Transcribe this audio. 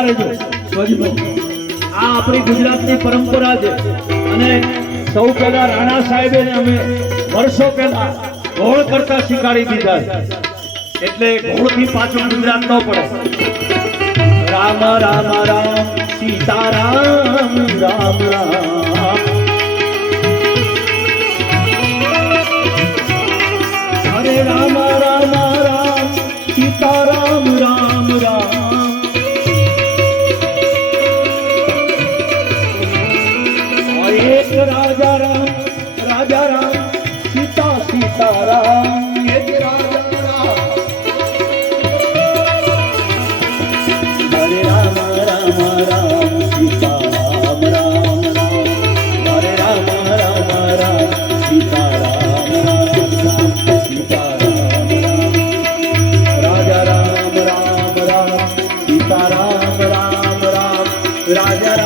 જોતા રહેજો સ્વજભાઈ, આ આપણી ગુજરાતની પરંપરા છે અને સૌ પહેલા રાણા સાહેબે અમે વર્ષો પહેલા ઘોળ કરતા શીખવાડી દીધા, એટલે ઘોળથી પાછું ગુજરાત ન પડે. રામ રામ રામ સીતારામ રામ રામ, હરે રામ રામ રામ સીતારામ રામ રામ. એક રાજા રામ સીતા સીતારામ, એક રાજા રામ. હરે રામ રામ રામ સીતારામ રામ રામ, હરે રામ રામ રામ સીતારામ રામ રામ, સીતારામ રામ. રાજા રામ રામ રામ સીતારામ રામ રામ, રાજા